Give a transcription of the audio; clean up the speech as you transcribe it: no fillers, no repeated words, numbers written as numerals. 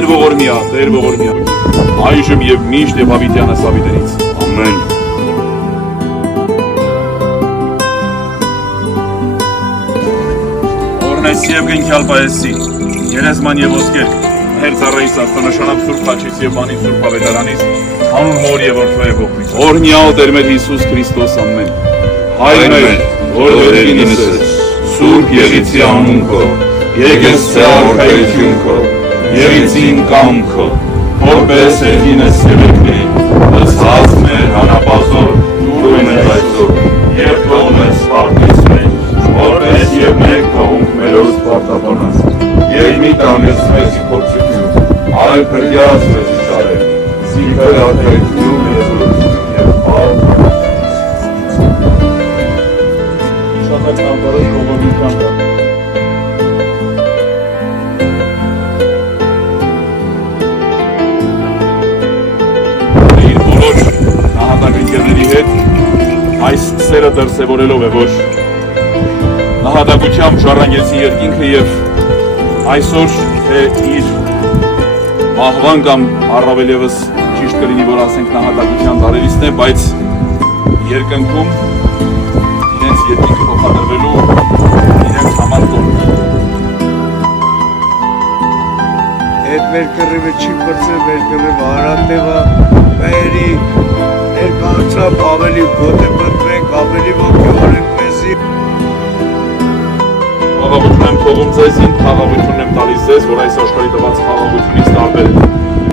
Տեր ողորմյա, այժմ եւ միշտ եւ հավիտյանը Սավիտերից։ Ամեն։ Օրնես եւ գնքյալ պայեսի, երեսման եւ ոսկեր, հեր ծառայիս աստանաշանակ Սուրբ Խաչից եւ բանից Սուրբ Ավետարանից, հանուն Հոր եւ Որդու եւ Հոգուց։ Օրհնյալ Տեր մեր Հիսուս Քրիստոս ամեն։ Հայր մեր, որ վերինս ես, Սուրբ եղիցի անուն քո, եկեղեցի արքայություն քո, եղիցին կամքո, որպես երկինս երեքրի, լցած մեր հանապազոր, դուրում ես այսօր, և թող մեզ սպարտից մենք, որպես և մենք թողունք մերոց պարտապանած, և մի տանես մեզի փորձություն, այլ պրդյաց մեզի շարել, սիրվել արքայություն և զորություն և պալ։ Իշատակ նամբարը ժողովի կանդա։ Այս սերը դրսևորելով է, որ նահատակությամբ ժառանգեցի երկինքը և այսօր իր մահվան կամ առավել ևս ճիշտ կլինի, որ ասենք նահատակության տարելիցն է, բայց երկնքում իրենց երկինքը փոխադրվելու իրենց համար տոն։ Այդ մեր կռիվը չի բրծել, մեր կռիվը հարատևա, մերի ներկայացավ ավելի գոտ է բնվենք, ավելի ոգևորենք մեզի։ Խաղաղություն եմ թողում ձեզ, իմ խաղաղությունն եմ տալիս ձեզ, որ այս աշխարհի տված խաղաղությունից տարբեր է։